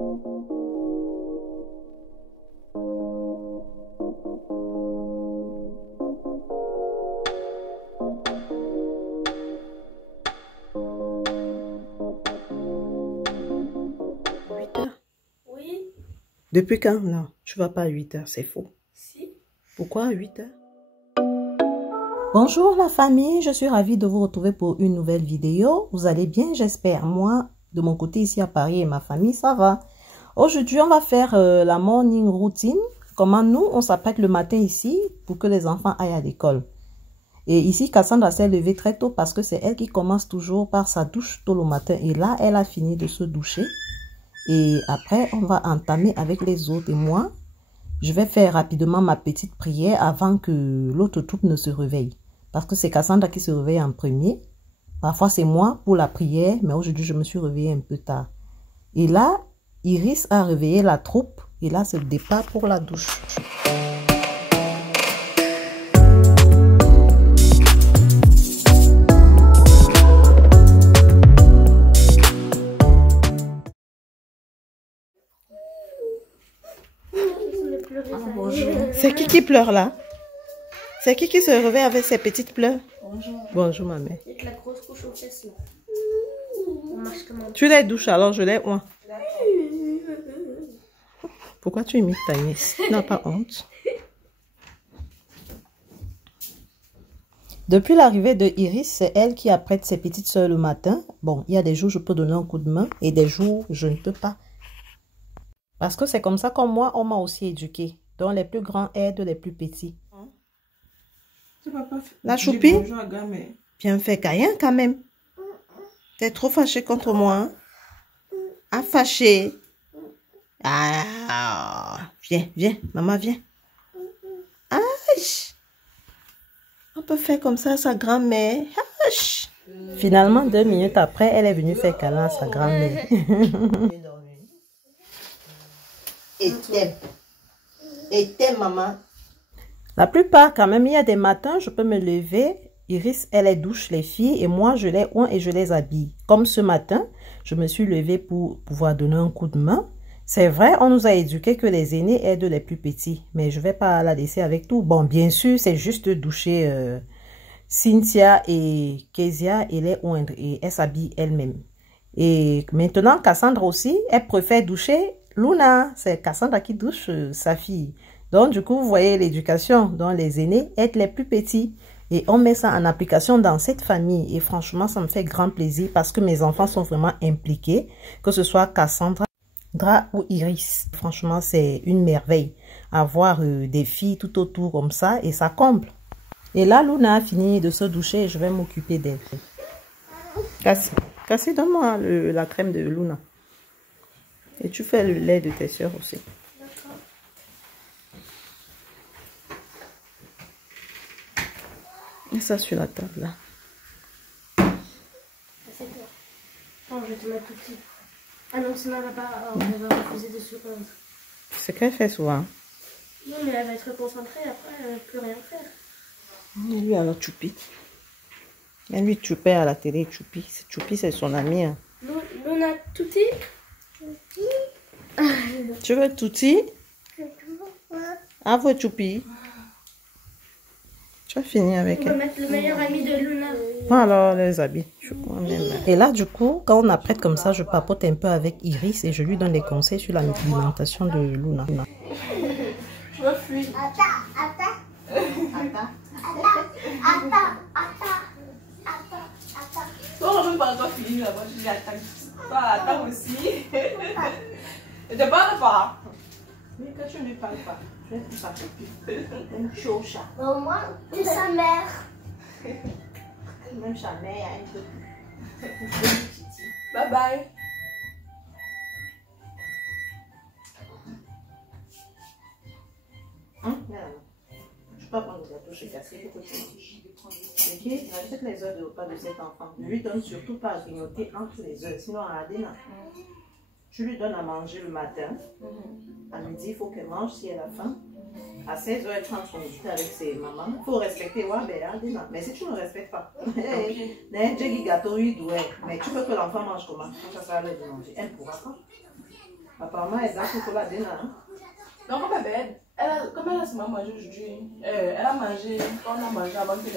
Oui. Depuis quand? Non, tu vas pas à 8 heures, c'est faux. Si. Pourquoi à 8 heures? Bonjour la famille, je suis ravie de vous retrouver pour une nouvelle vidéo. Vous allez bien, j'espère. Moi, de mon côté ici à Paris et ma famille, ça va. Aujourd'hui, on va faire la morning routine. Comment nous, on s'apprête le matin ici pour que les enfants aillent à l'école. Et ici, Cassandra s'est levée très tôt parce que c'est elle qui commence toujours par sa douche tôt le matin. Et là, elle a fini de se doucher. Et après, on va entamer avec les autres. Et moi, je vais faire rapidement ma petite prière avant que l'autre troupe ne se réveille. Parce que c'est Cassandra qui se réveille en premier. Parfois, c'est moi pour la prière, mais aujourd'hui, je me suis réveillée un peu tard. Et là, Iris a réveillé la troupe. Et là, c'est le départ pour la douche. C'est qui pleure là? C'est qui se réveille avec ses petites pleurs? Bonjour. Bonjour ma mère. Avec la grosse couche aux fesses là. On marche comme un... Tu les douches alors je les oins. Pourquoi tu imites ta nièce? Tu n'as pas honte? Depuis l'arrivée de Iris, c'est elle qui apprête ses petites soeurs le matin. Bon, il y a des jours je peux donner un coup de main et des jours je ne peux pas. Parce que c'est comme ça qu'on moi, on m'a aussi éduqué. Donc les plus grands aident les plus petits. La choupie, bien fait Caïn quand même. T'es trop fâché contre moi. Hein? Ah, fâché. Ah, viens, maman, viens. Aïe. On peut faire comme ça à sa grand-mère. Finalement, 2 minutes après, elle est venue faire câlin à sa grand-mère. Et t'aime, maman. La plupart, quand même, il y a des matins, je peux me lever. Iris, elle les douche, les filles, et moi, je les oins et je les habille. Comme ce matin, je me suis levée pour pouvoir donner un coup de main. C'est vrai, on nous a éduqués que les aînés aident les plus petits, mais je ne vais pas la laisser avec tout. Bon, bien sûr, c'est juste doucher Cynthia et Kezia et les oindre, et elle s'habille elle-même. Et maintenant, Cassandra aussi, elle préfère doucher Luna. C'est Cassandra qui douche sa fille. Donc, du coup, vous voyez l'éducation dont les aînés aident les plus petits. Et on met ça en application dans cette famille. Et franchement, ça me fait grand plaisir parce que mes enfants sont vraiment impliqués. Que ce soit Cassandra ou Iris. Franchement, c'est une merveille. Avoir des filles tout autour comme ça et ça comble. Et là, Luna a fini de se doucher et je vais m'occuper d'elle. Cassie, donne-moi la crème de Luna. Et tu fais le lait de tes soeurs aussi. Mets ça sur la table là. C'est toi. Non, je vais te mettre tout de suite. Ah non, sinon elle va refuser de se rendre. C'est qu'elle fait souvent. Non, mais elle va être concentrée, après elle ne peut plus rien faire. Et lui alors Choupi. Et lui Choupi à la télé, Choupi. Choupi c'est son ami. Hein. Luna Touti. Tu veux Touti? Ah, vous Choupi. Tu as fini avec elle. On va elle. mettre le meilleur ami de Luna. Alors, les habits. Et là, du coup, quand on apprête comme ça, je papote un peu avec Iris et je lui donne des conseils sur l'alimentation de Luna. Je refuse. Oh, je ne parle pas fini là-bas, je dis attends aussi. Je ne parle pas. Mais que tu ne parles pas, je vais tout ça. Un chaud chat. Moi, c'est sa mère. Même sa mère, un peu plus. Bye bye. Je ne peux pas prendre le gâteau chez Cassie, il faut que tu manges. Ok, respecte les heures de repas de cet enfant. Ne lui donne surtout pas à grignoter entre les heures, sinon à Adéna. Tu lui donnes à manger le matin. À midi, il faut qu'elle mange si elle a faim. À 16h, elle prend son goûter avec ses mamans. Il faut respecter Adéna. Mais si tu ne respectes pas, mais tu veux que l'enfant mange comment? Ça sert à l'air de manger. Elle ne pourra pas. Apparemment, elle a chocolat dedans. Non, comme elle a seulement mangé aujourd'hui. Elle a mangé, on a mangé avant que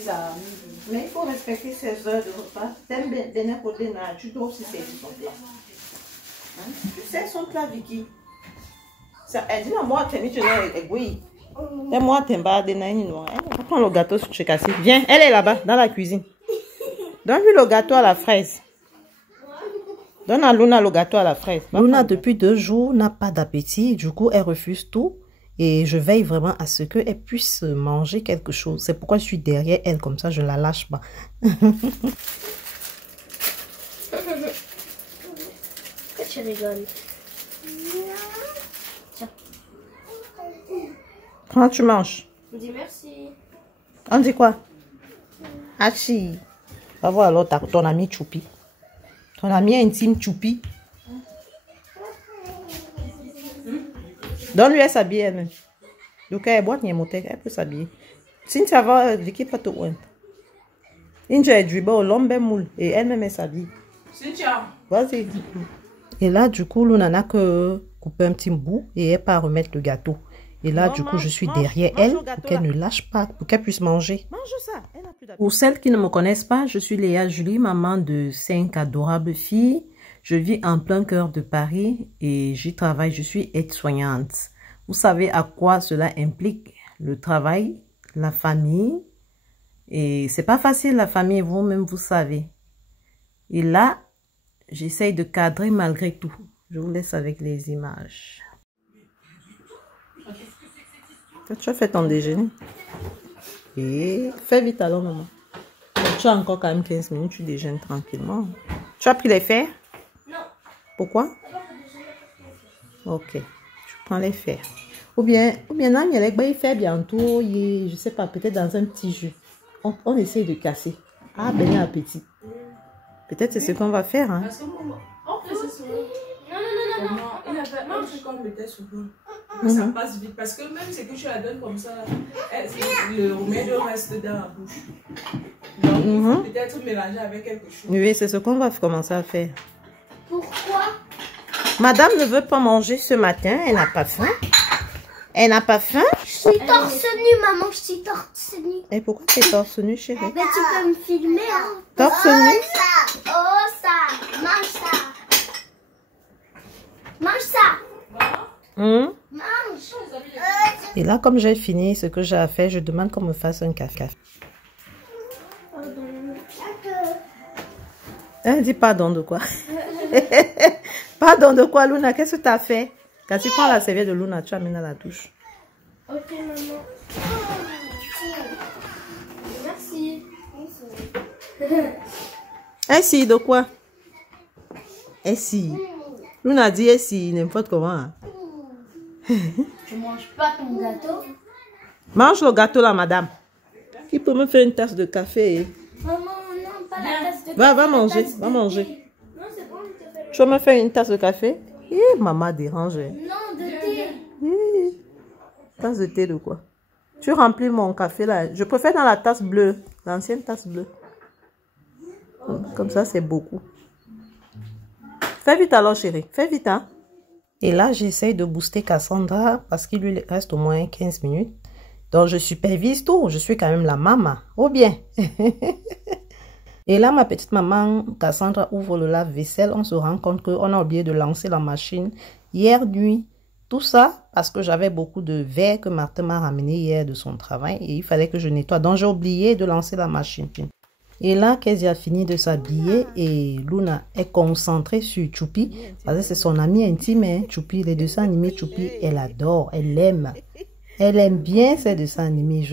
ça arrive. Mais il faut respecter ses heures de repas. T'aimes bien donner côté, tu dois aussi servir son plat. Hein? Tu sais son plat, Vicky. Elle dit, moi, tu es oui. Et moi, tu pas de prends le gâteau sur chez Cassie. Viens, elle est là-bas, dans la cuisine. Donne-lui le gâteau à la fraise. Donne à Luna le gâteau à la fraise. Luna, depuis 2 jours, n'a pas d'appétit. Du coup, elle refuse tout. Et je veille vraiment à ce qu'elle puisse manger quelque chose. C'est pourquoi je suis derrière elle, comme ça, je ne la lâche pas. Pourquoi tu rigoles? Tiens. Quand tu manges? On dit merci. On dit quoi? Hachi. Va voir alors ton ami Choupi. Ton ami intime Choupi. Donne-lui à s'habiller elle-même. Donc elle boit, elle peut s'habiller. Si tu vas l'équipe pas tout loin. Inja est du bas, l'homme moule et elle-même elle s'habille. Cynthia. Vas-y. Et là, du coup, Luna n'a que couper un petit bout et elle part remettre le gâteau. Et là, du coup, je suis derrière elle pour qu'elle ne lâche pas, pour qu'elle puisse manger. Mange ça. Pour celles qui ne me connaissent pas, je suis Léa Julie, maman de 5 adorables filles. Je vis en plein cœur de Paris et j'y travaille. Je suis aide-soignante. Vous savez à quoi cela implique? Le travail, la famille. Et c'est pas facile la famille, vous-même vous savez. Et là, j'essaye de cadrer malgré tout. Je vous laisse avec les images. Tu as fait ton déjeuner. Et fais vite alors, maman. Tu as encore quand même 15 minutes, tu déjeunes tranquillement. Tu as pris les fers? Non. Pourquoi? Ok. Tu prends les fers. Ou bien, non, il fait bientôt, je sais pas, peut-être dans un petit jus. On essaie de casser. Ah, bon appétit. Peut-être c'est ce qu'on va faire. Hein? On fait ce soir. Non. Il avait un truc qu'on mettait sur l'eau. Ça passe vite. Parce que même si tu la donnes comme ça, le remède reste dans la bouche. Donc, il faut peut-être mélanger avec quelque chose. Oui, c'est ce qu'on va commencer à faire. Pourquoi? Madame ne veut pas manger ce matin. Elle n'a pas faim. Elle n'a pas faim? Je suis torse nu, maman. Je suis torse nu. Et pourquoi tu es torse nu, chérie? Mais tu peux me filmer, hein? Torse nu? Oh ça. Mange ça. Mange ça. Mange. Et là, comme j'ai fini ce que j'ai à faire, je demande qu'on me fasse un café. Elle dit pardon de quoi? Pardon de quoi, Luna? Qu'est-ce que tu as fait? Quand tu prends la serviette de Luna, tu amènes à la douche. Ok, maman. Merci. Si, de quoi? Si. Luna dit si, n'importe comment. Tu manges pas ton gâteau? Mange le gâteau là, madame. Qui peut me faire une tasse de café? Maman, non, pas la tasse de café. Va manger, va manger. Non, c'est bon, je te fais le... Tu vas me faire une tasse de café? Maman dérange. Non, de thé. Tasse de thé de quoi? Tu remplis mon café là. Je préfère dans la tasse bleue. L'ancienne tasse bleue. Comme ça, c'est beaucoup. Fais vite alors, chérie. Fais vite, hein. Et là, j'essaye de booster Cassandra parce qu'il lui reste au moins 15 minutes. Donc, je supervise tout. Je suis quand même la maman. Oh bien. Et là, ma petite maman, Cassandra, ouvre le lave-vaisselle. On se rend compte qu'on a oublié de lancer la machine hier nuit. Tout ça parce que j'avais beaucoup de verres que Martin m'a ramené hier de son travail. Et il fallait que je nettoie. Donc, j'ai oublié de lancer la machine. Et là, Kezia a fini de s'habiller et Luna est concentrée sur Choupi. Parce que c'est son amie intime, hein, Choupi. Les dessins animés Choupi, elle adore, elle aime. Elle aime bien ces dessins animés.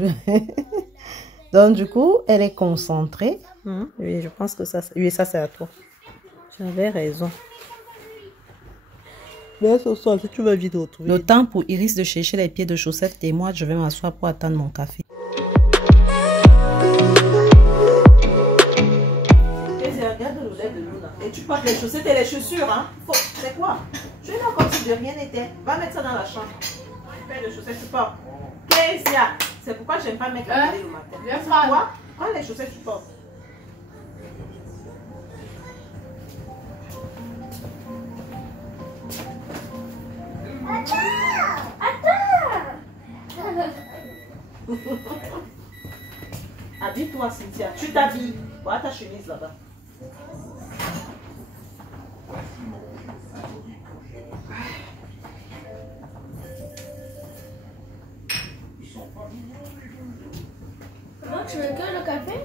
Donc, du coup, elle est concentrée. Oui, je pense que ça, oui, ça c'est à toi. J'avais raison. Mais ce soir, si tu vas vite retrouver. Le temps pour Iris de chercher les pieds de chaussettes et moi, je vais m'asseoir pour attendre mon café. Regarde le lait de Luna. Et tu portes les chaussettes et les chaussures, hein? C'est quoi? Je vais là comme si de rien n'était. Va mettre ça dans la chambre. Tu fais les chaussettes, tu portes. Kezia, c'est pourquoi j'aime pas mettre la télé le matin. Viens, Fran. Quoi? Prends les chaussettes, tu portes. Habille-toi, Cynthia. Tu t'habilles. Voilà ta chemise là-bas. Maman, tu veux que le café?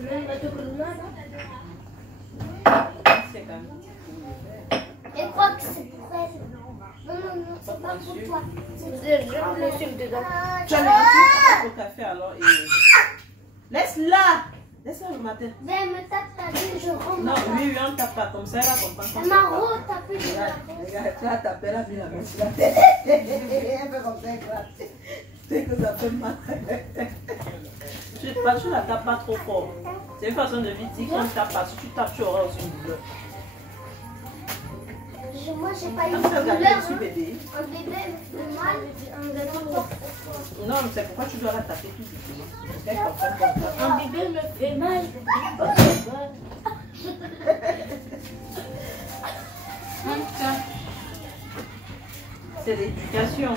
Même la chocolat, là? C'est quand même. Je crois que c'est pour elle. Non, non, non, c'est pas pour toi. Je le sucre dedans. Tu as mis un café alors et... Laisse-la. Laisse-la le matin. Mais elle me tape ta vie, je rentre. Non, oui, on ne tape pas comme ça, elle va comprendre. Elle m'a retapé de la Regarde, tu as tapé la vie, la main sur la tête. Elle fait comme ça, éclater. C'est que ça fait mal. Tu ne la tapes pas trop fort. C'est une façon de vite dire qu'on ne tape pas. Si tu tapes, tu auras aussi une douleur. Moi, j'ai pas eu Quand de tu as regardé douleur. dessus, Hein. bébé. Un bébé me fait mal. Un gâteau. Non, mais c'est pourquoi tu dois la taper tout doucement. Elle comprend comme ça. Un bébé me fait mal. C'est l'éducation.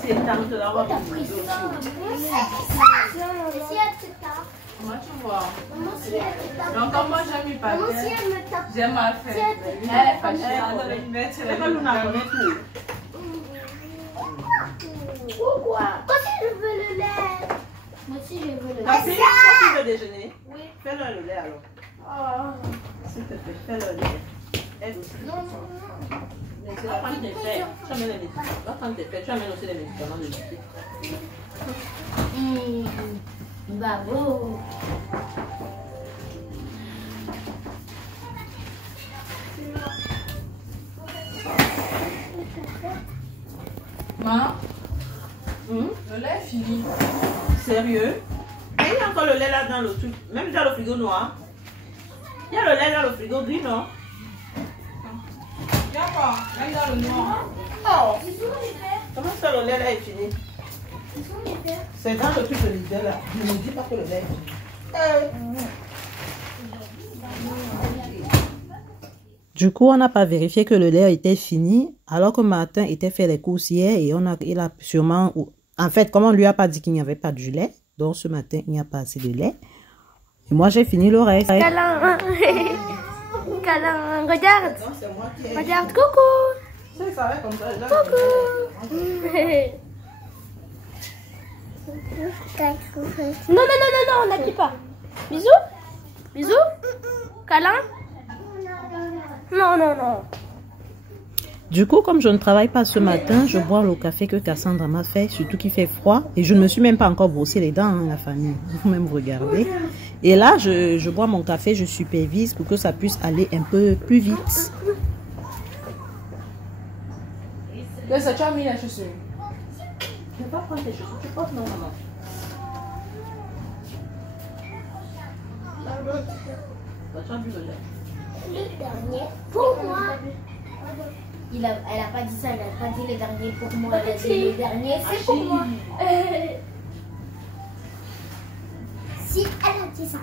C'est temps de l'avoir T'as une pris douleur ça. aussi. Si elle te tape. Comment tu vois? Maman, si elle te tape. Donc, comme moi, j'aime pas Maman, si bien. elle me tape. J'ai mal Si fait. elle te Elle tape. est fâchée. Elle doit les mettre sur C'est que Luna connaît tout. Pourquoi? Moi aussi, je veux le lait. Moi aussi, je veux le Ta lait. fille, tu veux déjeuner? Oui. Fais-le le lait alors. S'il te plaît, fais-le le lait. Elle aussi. Non, non, non. Mais tu vas prendre tes frais. Tu amènes les médicaments. Tu vas prendre tes frais. Tu amènes aussi les médicaments de l'équipe. Bravo. Maman, Hum? le lait est fini. Sérieux? Et il y a encore le lait là dans le truc. Même dans le frigo noir. Il y a le lait dans le frigo gris, non? Il y a quoi? Même dans le noir. Oh! Ils sont les verres. Comment ça le lait là est fini? Ils sont les verres. C'est dans le truc de l'idée là. Ne me dis pas que le lait est fini. Du coup, on n'a pas vérifié que le lait était fini, alors que Martin était fait les courses hier et il a sûrement... En fait, comme on lui a pas dit qu'il n'y avait pas du lait, donc ce matin, il n'y a pas assez de lait. Et moi, j'ai fini le reste. Câlin. Câlin, regarde. Non, c'est moi qui ai... Regarde, coucou. C'est ça, comme ça. Non, non, non, non, non, on n'appuie pas. Bisous. Bisous. Câlin. Non, non, non. Du coup, comme je ne travaille pas ce matin, je bois le café que Cassandra m'a fait, surtout qu'il fait froid. Et je ne me suis même pas encore brossé les dents, hein, la famille. Vous même regarder. Et là, je bois mon café, je supervise pour que ça puisse aller un peu plus vite. Laisse, tu as mis la chaussure. Tu ne peux pas prendre tes chaussures. Tu portes non, maman. Tu as bu le lait. Le dernier pour moi. Elle a pas dit ça, elle a pas dit le dernier pour moi. Elle a dit le dernier, c'est pour moi. Si elle a dit ça.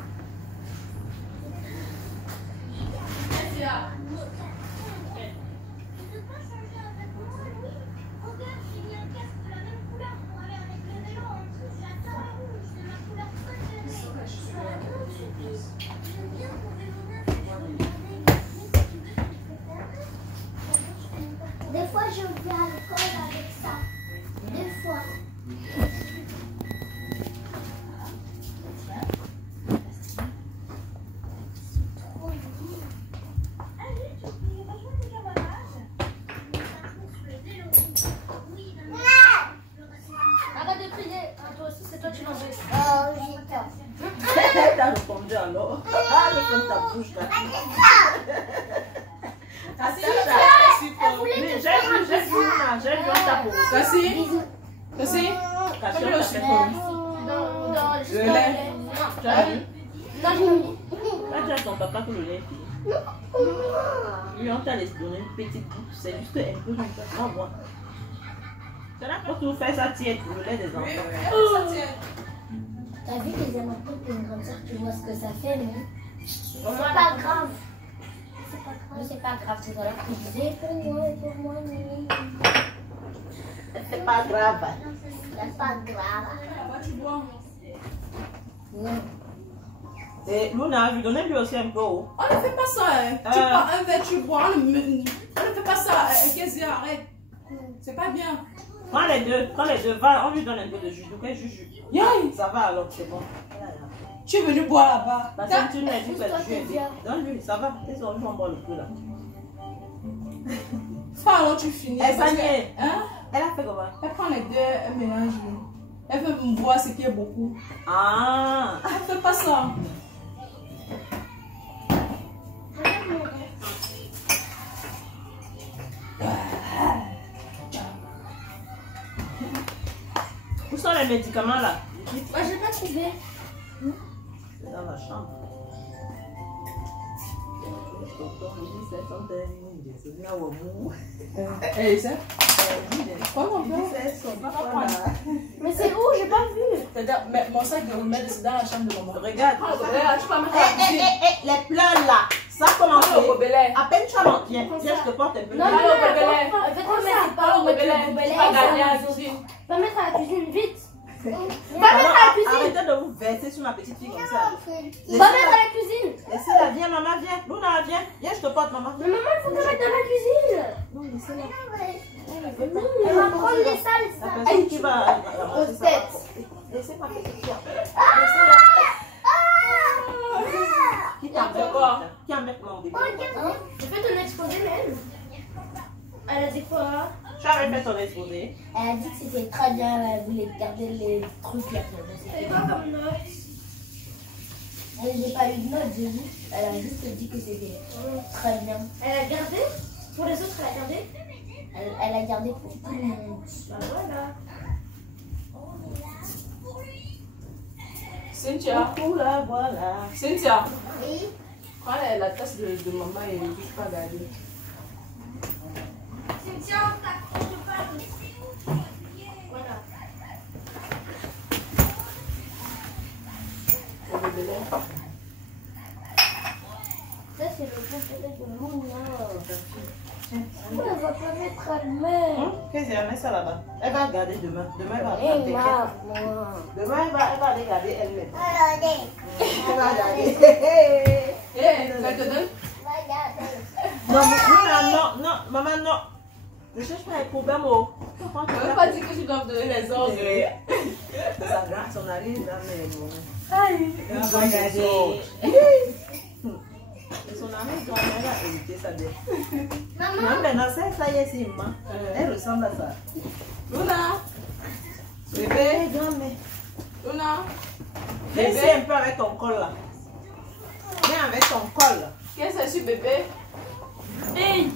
Des fois, je vais à l'école avec ça. Des fois. Arrête de crier. Toi aussi, c'est toi qui l'en veux. Oh, j'ai tort. T'as répondu alors. Ah, le fond de ta bouche là. Cassie, Mais j'ai vu, on t'a posé. Cassie, Cassie, Cassie, on t'a fait Dans juste Le dans lait. Tu as vu? Non, je l'ai mis. T'as dit à ton papa que le lait est fini. Lui, on t'a laissé donner une petite goutte. C'est juste un peu comme ça. On va boire. C'est là pour tout faire ça tiède, le lait des enfants. T'as vu les amateurs pour une grande soeur, tu vois ce que ça fait, mais c'est pas grave. c'est pas grave, c'est ça qui disait pour moi. C'est pas grave. C'est pas grave. Tu bois. Non. Et Luna, lui donnez lui aussi un peu. On ne fait pas ça. Hein. Tu prends un verre, tu bois. On ne fait pas ça. Qu'est-ce arrête. C'est pas bien. Quand les deux, va, on lui donne un peu de jus. Donc, jus. Ça va alors, c'est bon. Tu es venu boire là-bas. Parce que tu n'as dit que tu es bien. Donne-lui, ça va. Les autres vont boire le coup là. Enfin, alors tu finis. Elle s'agit. Hein? Elle a fait comment? Elle prend les deux, elle mélange. Elle veut me voir ce qui est beaucoup. Ah! Elle fait pas ça. Où sont les médicaments là? Moi, j'ai pas trouvé. C'est dans la chambre. Et ça? Mais c'est où? J'ai pas vu. C'est-à-dire, mon sac de remède, c'est dans la chambre de maman. Regarde. Tu peux mettre la cuisine. Les pleurs là. Ça a commencé. Allô, Gobelet. À peine tu as menti. Viens, je te porte un peu. Non, Allô, Gobelet. En fait, on met pas Allô, au Gobelet. Tu vas gagner à la cuisine. Va mettre à la cuisine vite. Va mettre à la cuisine. Arrêtez de vous verser sur ma petite fille comme ça. Va mettre à la cuisine. Laissez-la, viens maman, viens. Luna, viens. Viens, je te porte maman. Mais maman, il faut qu'elle mette dans la cuisine. Non, laissez-la. Elle va prendre les salles. La personne qui va ramasser ça. Laissez ma petite fille. Laissez-la. Qui t'embête mon bébé? Je fais ton exposé, même. Elle a dit quoi? Tu avais fait ton exposé. Elle a dit que c'était très bien. Elle voulait garder les trucs là. C'est quoi comme note? J'ai pas eu de note, j'ai vu. Elle a juste dit que c'était très bien. Elle a gardé? Pour les autres, elle a gardé? Elle a gardé pour tout le monde. Bah voilà. Cynthia. Voilà, voilà. Cynthia. Oui. Prends la tasse de maman et tu peux pas garder. Cynthia, on t'a pas ici. Voilà. Ça, c'est le préféré de Luna. Elle va pas mettre elle-même. Qu'est-ce qu'elle met ça là-bas? Elle va regarder demain. Demain, elle va Eh, regarder. maman. Demain, elle va aller regarder elle-même. Elle va regarder. Eh, ça te donne? Non, non, maman, non. Ne cherche pas les problèmes. Je ne veux pas dire que tu dois donner les ordres. Son arrive là, mais bon. Aïe. Elle va regarder. Son ami doit éviter ça. Maman. Maintenant, ça y est, c'est maman. Elle ressemble à ça. Luna. Bébé, grand-mère. Luna. Viens un peu avec ton col là. Viens avec ton col là. Qu'est-ce que c'est, bébé? Hey.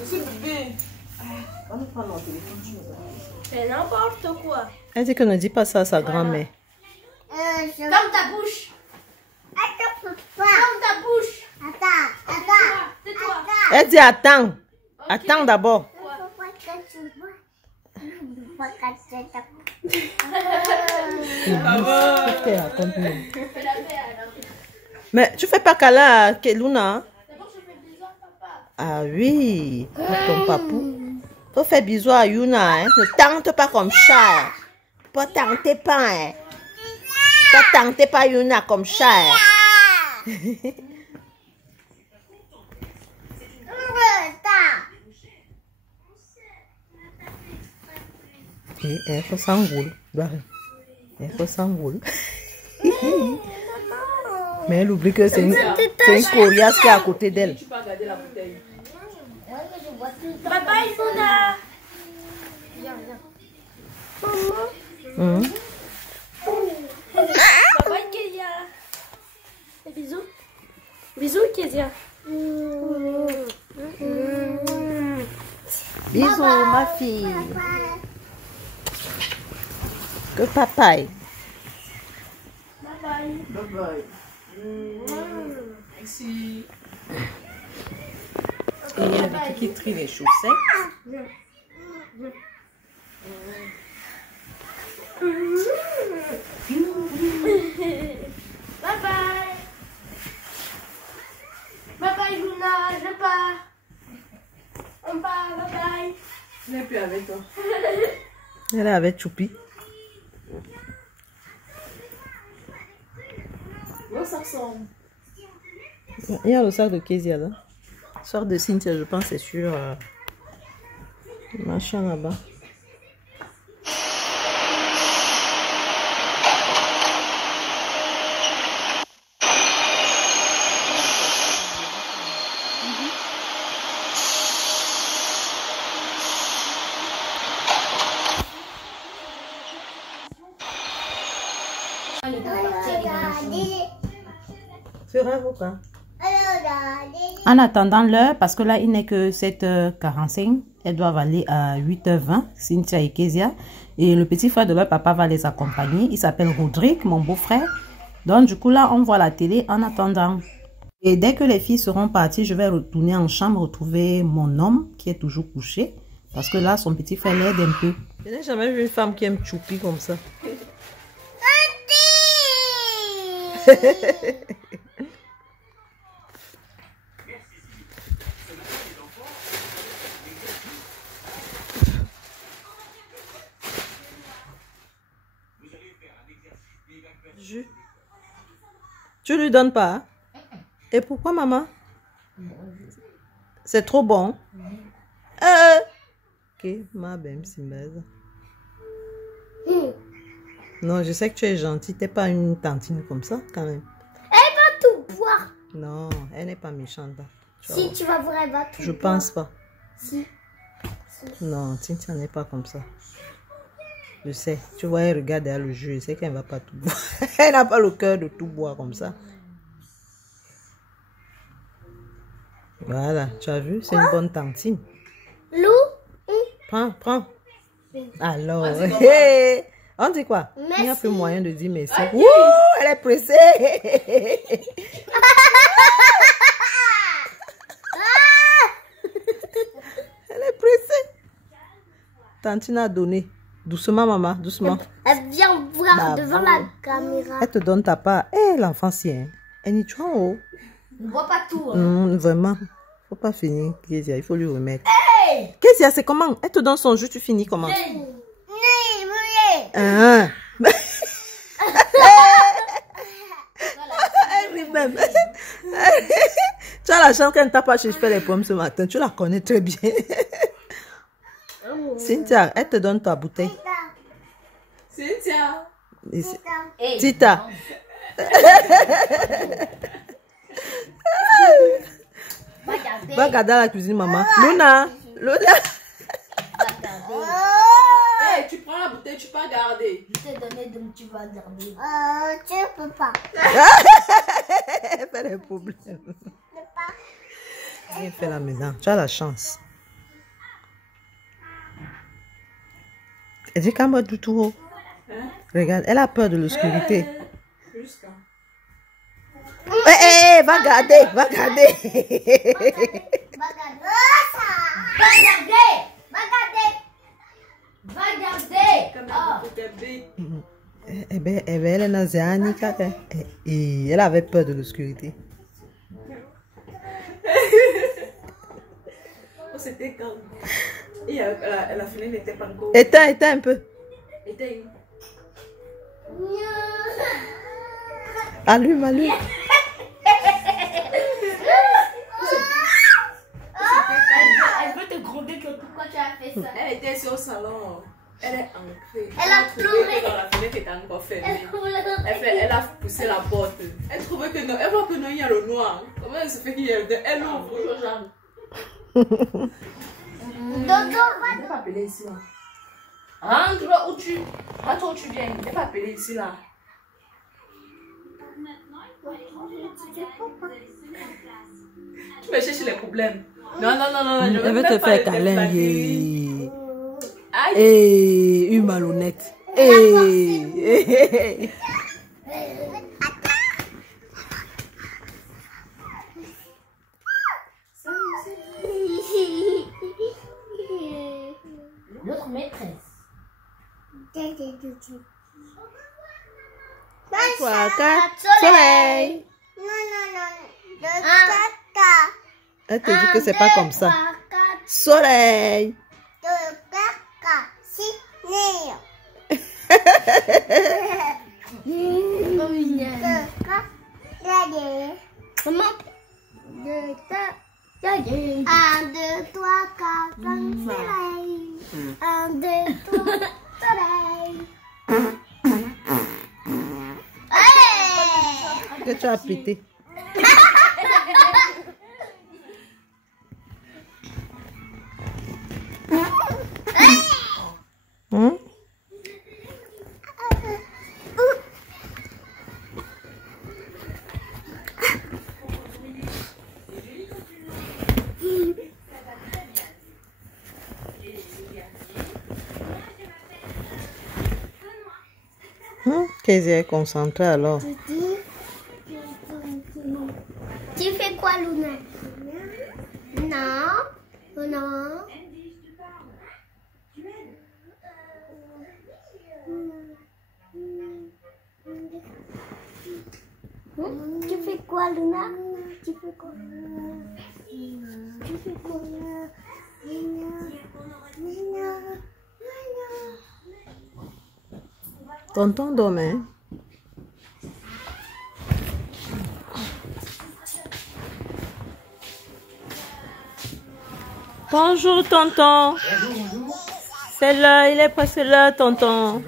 Je suis bébé. On va prendre mon téléphone. C'est n'importe quoi. Elle dit que ne dit pas ça à sa grand-mère. Ferme ta bouche. Ferme ta bouche. Tais-toi. Elle dit attends. Attends d'abord. Mais tu fais pas câlin à Luna? Ah oui, ton papou. Faut faire bisous à Yuna, hein. Ne tente pas comme chat. Hein. Pas tenter pas, hein. Pas tenter pas Yuna comme chat. Hein. Et elle faut s'enrouler. Elle faut s'enrouler. Mais elle oublie que c'est une coriace qui est à côté d'elle. Tu peux regarder la bouteille. Bye bye, Luna. Mmh. Bye bye, Kezia. Et bisous. Bisous, Kezia. Bisous, ma fille. Que papaye. Bye bye. Bye bye. Merci. Et il y a Vicky qui trie les chaussettes. Bye bye. Bye bye, part. On part, bye bye. Je n'ai plus avec toi. Elle est avec Choupi. Où ça ressemble? Il y a le sac de Kezia là. Le sac de Cynthia, je pense, c'est sur le machin là-bas. Tu rêves ou quoi? En attendant l'heure, parce que là il n'est que 7h45, elles doivent aller à 8h20, Cynthia et Kezia. Et le petit frère de leur papa va les accompagner. Il s'appelle Rodrigue, mon beau-frère. Donc du coup là, on voit la télé en attendant. Et dès que les filles seront parties, je vais retourner en chambre retrouver mon homme qui est toujours couché. Parce que là, son petit frère l'aide un peu. Je n'ai jamais vu une femme qui aime Choupi comme ça. Tu lui donnes pas? Hein? Et pourquoi, maman? C'est trop bon. Ok, ma belle Simbaza. Non, je sais que tu es gentille. T'es pas une tantine comme ça, quand même. Elle va tout boire. Non, elle n'est pas méchante. Si tu vas voir, elle va tout boire. Je pense pas. Si. Non, Cynthia n'est pas comme ça. Je sais. Tu vois, elle regarde derrière le jeu. Je sais qu'elle ne va pas tout boire. Elle n'a pas le cœur de tout boire comme ça. Voilà, tu as vu? C'est une bonne tantine. Lou? Prends, prends. Alors, hey, on dit quoi? Merci. Il n'y a plus moyen de dire merci. Ouh, elle est pressée. Elle est pressée. Tantine a donné. Doucement, maman, doucement. Elle vient voir Bah, devant voilà. la caméra. Elle te donne ta part. Hé, l'enfant, si, hein. Elle n'y en haut. On ne voit pas tout. Hein. Vraiment. Faut pas finir, Kezia. Il faut lui remettre. Hey! Kezia, c'est comment? Elle te donne son jus, tu finis comment? Ah. Elle rit même. Tu as la chance qu'elle ne t'a pas cherché les pommes ce matin. Tu la connais très bien. Cynthia, elle te donne ta bouteille. Cynthia. Hey, Tita. Va regarder à la cuisine, maman. Luna. Luna. Hey, tu prends la bouteille, tu peux garder. je t'ai donné, donc tu vas garder. Tu peux pas. Elle fait des problèmes. Viens faire là maintenant. Tu as la chance. Elle dit qu'elle du tout haut. Regarde, elle a peur de l'obscurité. Jusqu'à. Va garder, va garder. Va garder. Elle est naziani, et elle avait peur de l'obscurité. Oh, c'était quand? Et la fenêtre n'était pas encore. Éteins un peu. Éteins. Allume. Elle veut te gronder que pourquoi tu as fait ça. Elle était sur le salon. Elle est ancrée. Elle a pleuré. Dans la fenêtre était encore fermée. Elle a poussé la porte. Elle trouvait que non. Elle voit que non, il y a le noir. Comment elle se fait qu'il y a le noir? Elle ouvre. Dodo, Ne pas appeler ici là. Rentre où tu. Rentre où tu viens. Ne pas appeler ici là. Tu me cherches les problèmes. Non. Elle veut te faire câlin. Aïe. Une malhonnête. Notre maîtresse. 3, 4, soleil. Non. Elle te dit que c'est pas comme ça. Soleil. 2, 4, 6, 9. Maman. 2, 1, 2, 3, 4, 5, soleil. 1, 2, 3, soleil. Que tu as pété. Qu'est-ce est concentré alors? Tu fais quoi, Luna? Non. Non. Tu fais quoi, Luna? Tu fais quoi? Tu fais quoi? Tonton dorme, hein? Bonjour, tonton. C'est l'heure, il est presque l'heure, tonton.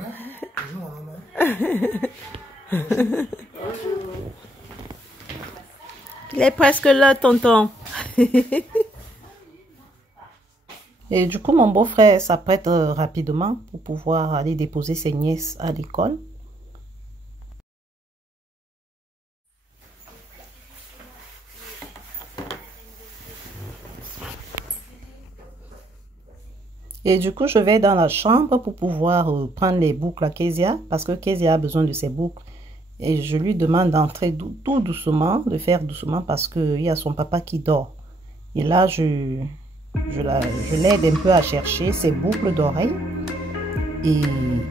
Il est presque l'heure, tonton. Et du coup, mon beau-frère s'apprête rapidement pour pouvoir aller déposer ses nièces à l'école. Et du coup, je vais dans la chambre pour pouvoir prendre les boucles à Kezia, parce que Kezia a besoin de ses boucles. Et je lui demande d'entrer tout doucement, de faire doucement, parce qu'il y a son papa qui dort. Et là, je l'aide un peu à chercher ses boucles d'oreilles. Et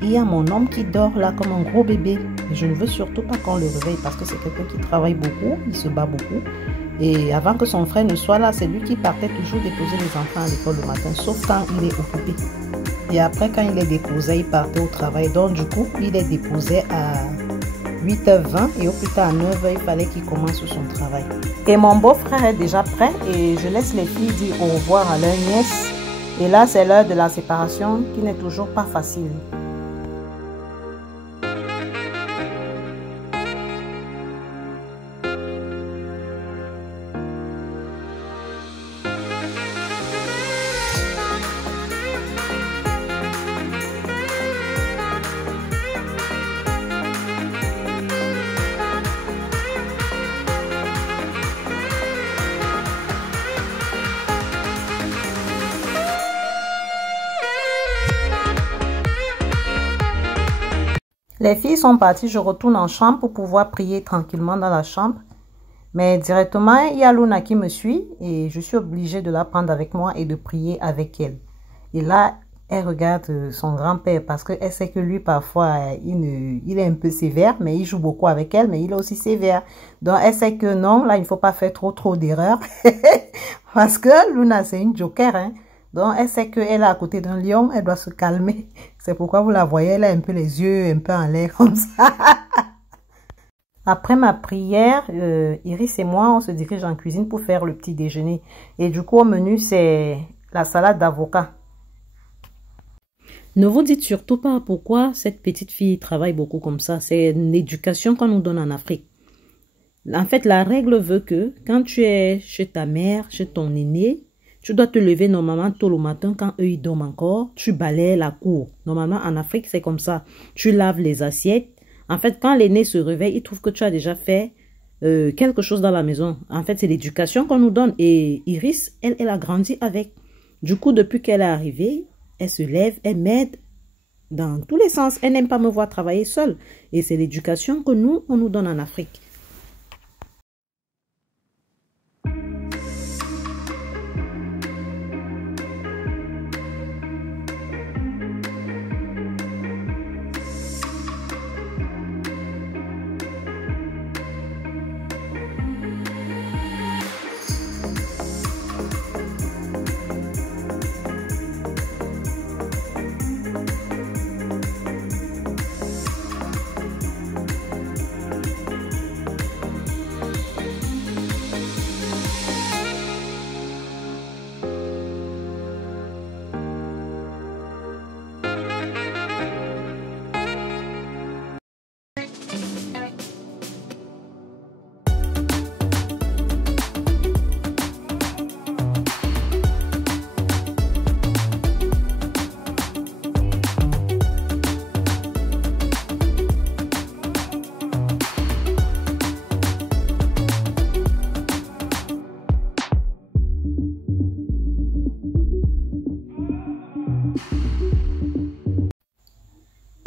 il y a mon homme qui dort là comme un gros bébé. Et je ne veux surtout pas qu'on le réveille, parce que c'est quelqu'un qui travaille beaucoup, il se bat beaucoup. Et avant que son frère ne soit là, c'est lui qui partait toujours déposer les enfants à l'école le matin, sauf quand il est occupé. Et après, quand il est déposé, il partait au travail. Donc, du coup, il est déposé à 8h20 et au plus tard à 9h, il fallait qu'il commence son travail. Et mon beau-frère est déjà prêt et je laisse les filles dire au revoir à leur nièce. Et là, c'est l'heure de la séparation qui n'est toujours pas facile. Les filles sont parties, je retourne en chambre pour pouvoir prier tranquillement dans la chambre. Mais directement, il y a Luna qui me suit et je suis obligée de la prendre avec moi et de prier avec elle. Et là, elle regarde son grand-père parce qu'elle sait que lui, parfois, il est un peu sévère, mais il joue beaucoup avec elle, mais il est aussi sévère. Donc, elle sait que non, là, il ne faut pas faire trop d'erreurs parce que Luna, c'est une joker, hein. Donc, elle sait qu'elle est à côté d'un lion, elle doit se calmer. C'est pourquoi vous la voyez, elle a un peu les yeux un peu en l'air comme ça. Après ma prière, Iris et moi, on se dirige en cuisine pour faire le petit déjeuner. Et du coup, au menu, c'est la salade d'avocat. Ne vous dites surtout pas pourquoi cette petite fille travaille beaucoup comme ça. C'est une éducation qu'on nous donne en Afrique. En fait, la règle veut que quand tu es chez ta mère, chez ton aîné, tu dois te lever normalement tôt le matin quand eux ils dorment encore. Tu balayes la cour. Normalement, en Afrique, c'est comme ça. Tu laves les assiettes. En fait, quand l'aîné se réveille, il trouve que tu as déjà fait quelque chose dans la maison. En fait, c'est l'éducation qu'on nous donne. Et Iris, elle a grandi avec. Du coup, depuis qu'elle est arrivée, elle se lève, elle m'aide dans tous les sens. Elle n'aime pas me voir travailler seule. Et c'est l'éducation que nous, on nous donne en Afrique.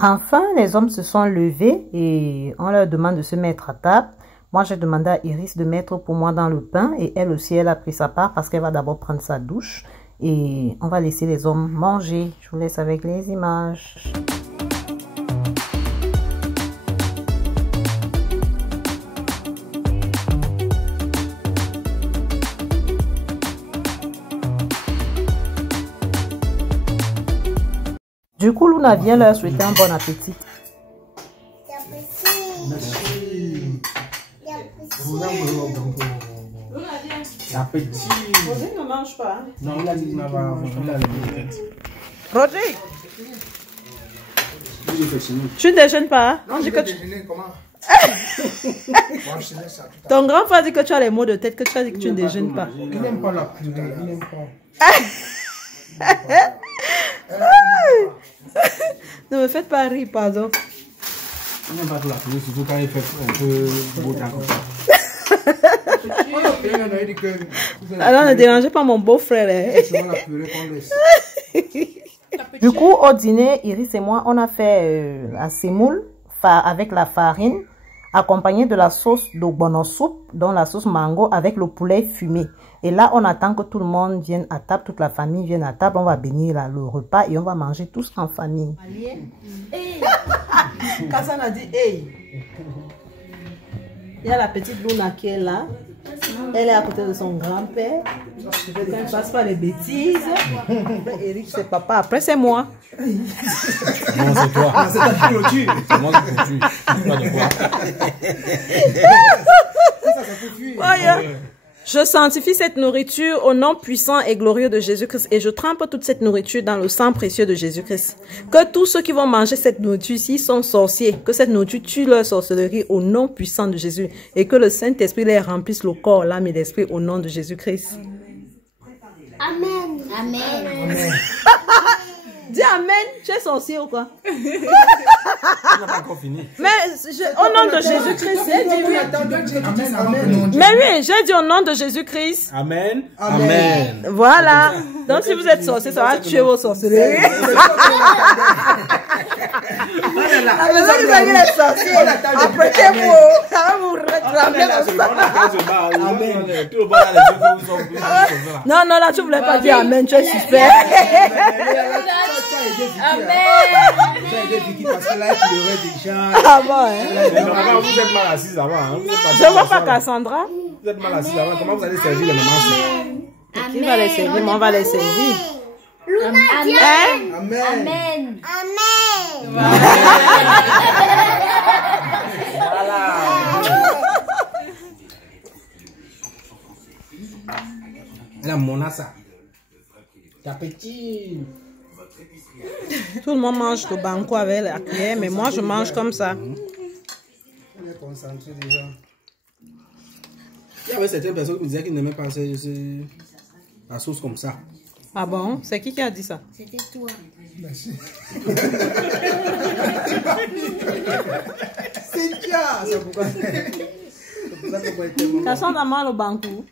Enfin, les hommes se sont levés et on leur demande de se mettre à table. Moi, j'ai demandé à Iris de mettre pour moi dans le pain et elle aussi, elle a pris sa part parce qu'elle va d'abord prendre sa douche et on va laisser les hommes manger. Je vous laisse avec les images. Du coup, Luna vient leur souhaiter un bon appétit. L'appétit. Roger ne mange pas. Non, il a dit qu'il n'a pas. Roger, Il est fait chez nous. tu ne déjeunes pas? Non, je vais déjeuner, comment? Ton grand frère dit que tu as les maux de tête, que tu as dit que tu ne déjeunes pas. Il n'aime pas la purée, il n'aime pas. Ne me faites pas rire, pardon. Il n'aime pas trop la purée, surtout quand il fait un peu beau temps comme ça. Alors ne dérangez pas mon beau-frère. Hein. Du coup, au dîner, Iris et moi, on a fait la semoule avec la farine, accompagnée de la sauce d'ogbono soupe, dont la sauce mango avec le poulet fumé. Et là, on attend que tout le monde vienne à table, toute la famille vienne à table. On va bénir là, le repas et on va manger tous en famille. Kassan a dit hey. Il y a la petite Luna qui est là. Elle est à côté de son grand-père. Je veux qu'elle ne fasse pas les bêtises. Après, Eric, c'est papa. Après, c'est moi. Non, c'est toi. C'est ta clôture. C'est moi qui clôture. Toi de quoi? Je sanctifie cette nourriture au nom puissant et glorieux de Jésus-Christ et je trempe toute cette nourriture dans le sang précieux de Jésus-Christ. Que tous ceux qui vont manger cette nourriture-ci sont sorciers, que cette nourriture tue leur sorcellerie au nom puissant de Jésus et que le Saint-Esprit les remplisse le corps, l'âme et l'esprit au nom de Jésus-Christ. Amen. Amen. Amen. Dis Amen, tu es sorcier ou quoi? On n'a pas encore fini. Mais au nom de Jésus-Christ, j'ai dit oui. Mais oui, j'ai dit au nom de Jésus-Christ. Amen. Amen. Voilà. Donc si vous êtes sorcier, ça va tuer vos sorcelleries. La maison qui va les sorciers, apprêtez-vous. Ça va vous réclamer comme ça. Non, non, là tu voulais pas dire Amen, tu es suspect. Ah bon, hein? Vous êtes mal assise avant. Je ne vois pas Cassandra. Vous êtes mal assise avant. Comment vous allez servir les mamans? Qui va les servir? Moi, on va les servir. Amen. Amen. Amen. Elle a mon ça. Appétit. Tout le monde mange le banco avec la cuillère, mais moi je mange comme ça. On est concentré déjà. Il y avait certaines personnes qui me disaient qu'ils n'aimaient pas la sauce comme ça. Ah bon? C'est qui a dit ça? C'était toi. Merci. C'est ça. C'est pourquoi. Ça sent mal au banco.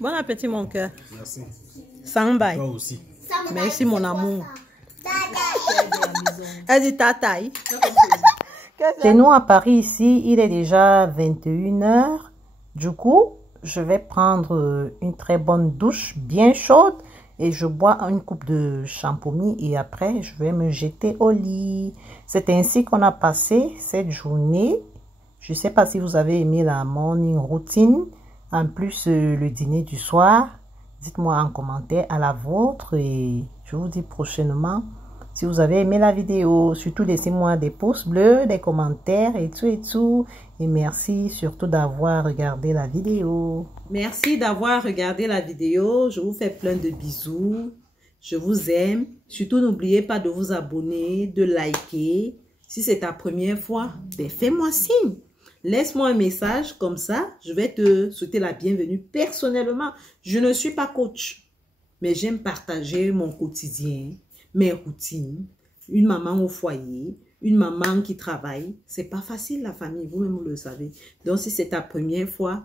Bon appétit mon cœur. Merci. Sambai. Toi aussi. Merci mon amour. Elle dit tataï. Chez nous à Paris ici, il est déjà 21 h. Du coup, je vais prendre une très bonne douche bien chaude et je bois une coupe de champomis et après je vais me jeter au lit. C'est ainsi qu'on a passé cette journée. Je ne sais pas si vous avez aimé la morning routine. En plus, le dîner du soir. Dites-moi en commentaire à la vôtre et je vous dis prochainement. Si vous avez aimé la vidéo, surtout laissez-moi des pouces bleus, des commentaires et tout et tout. Et merci surtout d'avoir regardé la vidéo. Merci d'avoir regardé la vidéo. Je vous fais plein de bisous. Je vous aime. Surtout n'oubliez pas de vous abonner, de liker. Si c'est ta première fois, ben fais-moi signe. Laisse-moi un message comme ça. Je vais te souhaiter la bienvenue personnellement. Je ne suis pas coach, mais j'aime partager mon quotidien, mes routines, une maman au foyer, une maman qui travaille. C'est pas facile la famille, vous-même vous le savez. Donc si c'est ta première fois,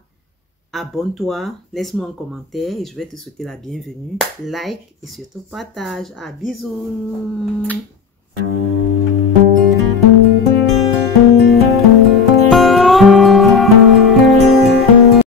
Abonne-toi, laisse-moi un commentaire et je vais te souhaiter la bienvenue. Like et surtout partage. Ah, bisous.